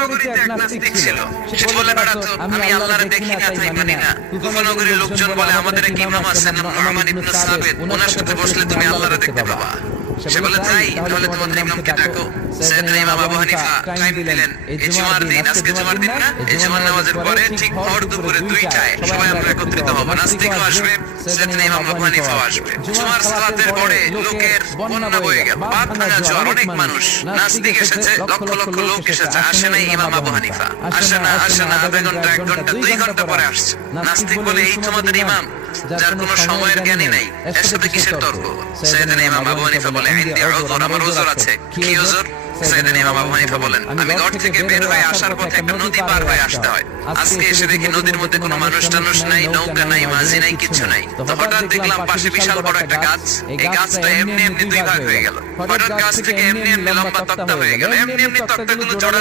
নগরীতে এক নাস্তিক ছিল। সে বলে বেড়াতো, আমি আল্লাহরে দেখি না তাই মানি না। কুফা নগরীর লোকজন বলে, আমাদের এক ইমাম আছেন নু'মান ইবনে সাবিত, ওনার সাথে বসলে তুমি আল্লাহরে দেখতে পাবা। সে বলে, তাই তাহলে তোমাদের ইমামকে ডাকো। সাইয়েদনা ইমাম আবু হানিফা টাইম দিলেন, এই জুমার দিন, আজকে জুমার দিন না, এই জুমার নামাজের পরে ঠিক ভর দুপুরে 2টায় সবাই আমরা একত্রিত হব। নাস্তিকও আসবে, সাইয়েদনা ইমাম আবু হানিফাও আসবে। জুমার সালাতের পরে লোকের বন্যা বয়ে গেল, বাঁধ ভাঙা জোয়ার, অনেক মানুষ। নাস্তিক এসেছে, লক্ষ লক্ষ লোক এসেছে, আসে নাই ইমাম আবু হানিফা। আসে না আধা ঘন্টা, 1 ঘন্টা, 2 ঘন্টা পরে আসছে। নাস্তিক বলে, এই তোমাদের ইমাম, যার কোনো সময়ের জ্ঞানই নাই, এর সাথে কিসের তর্ক? সাইয়েদনা ইমাম আবু হানিফা বলে, ইনদি উযর, আমার উযর আছে। কি উযর? সাইয়েদনা ইমাম আবু হানিফা বলেন, আমি ঘর থেকে বের হয়ে আসার পথে একটা নদী পার হয়ে আসতে হয়। আজকে এসে দেখি নদীর মধ্যে কোনো মানুষ টানুষ নাই, নৌকা নাই, মাঝি নাই, কিছু নাই। তো হঠাৎ দেখলাম পাশে বিশাল বড় একটা গাছ। এই গাছটা এমনি এমনি 2 ভাগ হয়ে গেল। হঠাৎ গাছ থেকে এমনি এমনি লম্বা তক্তা হয়ে গেল। এমনি এমনি তক্তাগুলো জড়া